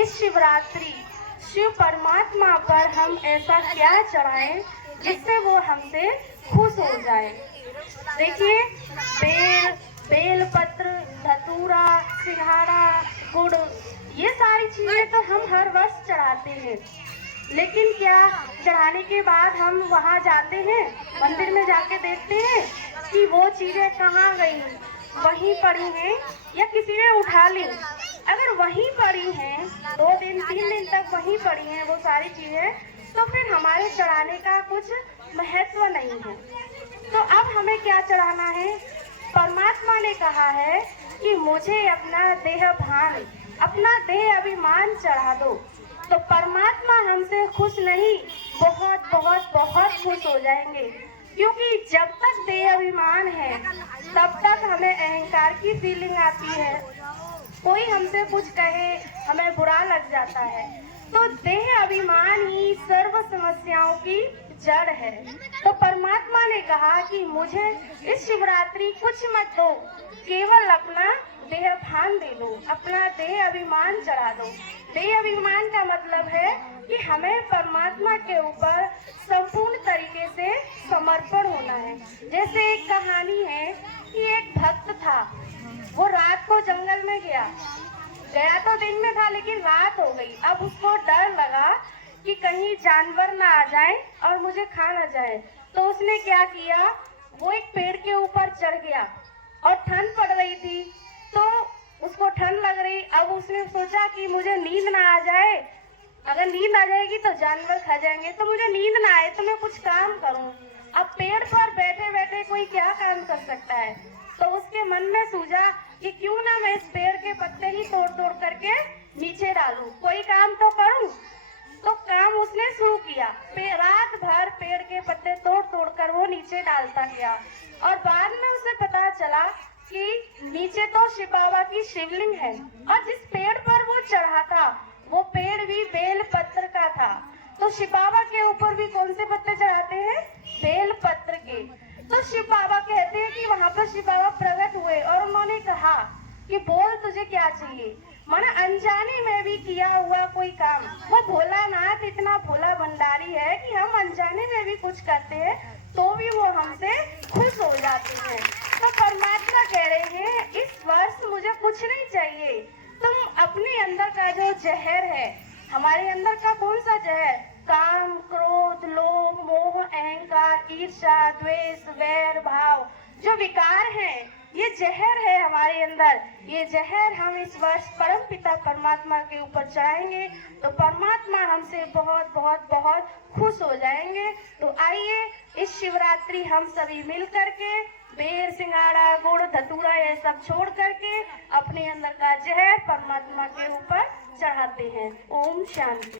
इस शिवरात्रि शिव परमात्मा पर हम ऐसा क्या चढ़ाएं जिससे वो हमसे खुश हो जाए। देखिए, बेल पत्र, धतूरा, सिंघाड़ा, गुड़, ये सारी चीजें तो हम हर वर्ष चढ़ाते हैं। लेकिन क्या चढ़ाने के बाद हम वहाँ जाते हैं, मंदिर में जाके देखते हैं कि वो चीजें कहाँ गई, वहीं पड़ी हैं या किसी ने उठा ली। अगर वहीं पड़ी हैं, 2 दिन 3 दिन तक वहीं पड़ी हैं वो सारी चीजें, तो फिर हमारे चढ़ाने का कुछ महत्व नहीं है। तो अब हमें क्या चढ़ाना है? परमात्मा ने कहा है कि मुझे अपना देह भान, अपना देह अभिमान चढ़ा दो। तो परमात्मा हमसे खुश नहीं, बहुत बहुत बहुत खुश हो जाएंगे, क्योंकि जब तक देह अभिमान है तब तक हमें अहंकार की फीलिंग आती है। कोई हमसे कुछ कहे हमें बुरा लग जाता है। तो देह अभिमान ही सर्व समस्याओं की जड़ है। तो परमात्मा ने कहा कि मुझे इस शिवरात्रि कुछ मत दो, केवल अपना देह भान दे दो, अपना देह अभिमान चढ़ा दो। देह अभिमान का मतलब है कि हमें परमात्मा के ऊपर संपूर्ण तरीके से समर्पण होना है। जैसे एक कहानी है कि एक भक्त था, वो रात को जंगल में गया तो दिन में था, लेकिन रात हो गई। अब उसको डर लगा कि कहीं जानवर ना आ जाए और मुझे खा ना जाए। तो उसने क्या किया, वो एक पेड़ के ऊपर चढ़ गया और ठंड पड़ रही थी, तो उसको ठंड लग रही। अब उसने सोचा कि मुझे नींद ना आ जाए, अगर नींद आ जाएगी तो जानवर खा जाएंगे, तो मुझे नींद ना आए तो मैं कुछ काम करूं। अब पेड़ पर बैठे बैठे कोई क्या काम कर सकता है? तो उसके मन में सूझा कि क्यों ना मैं इस पेड़ के पत्ते ही तोड़ तोड़ करके नीचे डालूं, कोई काम तो करूं। तो काम उसने शुरू किया, रात भर पेड़ के पत्ते तोड़ तोड़ कर वो नीचे डालता गया। और बाद में उसे पता चला कि नीचे तो शिव बाबा की शिवलिंग है, और जिस पेड़ पर वो चढ़ा था वो पेड़ भी बेल पत्र का था। तो शिव बाबा के ऊपर भी कौन से पत्ते चढ़ाते हैं? बेल पत्र के। तो शिव बाबा कहते हैं कि वहाँ पर शिव बाबा प्रकट हुए और उन्होंने कहा कि बोल तुझे क्या चाहिए। माना अनजाने में भी किया हुआ कोई काम, वो भोलानाथ इतना भोला भंडारी है कि हम अनजाने में भी कुछ करते हैं तो भी वो हमसे खुश हो जाते हैं। तो परमात्मा कह रहे हैं इस वर्ष मुझे कुछ नहीं चाहिए, तुम अपने अंदर का जो जहर है, हमारे अंदर का कौन सा जहर, काम, क्रोध, लोभ, मोह, अहंकार, ईर्ष्या, द्वेष, वैर भाव, जो विकार हैं, ये जहर है हमारे अंदर। ये जहर हम इस वर्ष परम पिता परमात्मा के ऊपर चढ़ाएंगे तो परमात्मा हमसे बहुत बहुत बहुत खुश हो जाएंगे। तो आइए इस शिवरात्रि हम सभी मिल करके बेर, सिंघाड़ा, गुड़, धतूरा ये सब छोड़ करके अपने अंदर का जहर परमात्मा के ऊपर चढ़ाते हैं। ओम शांति।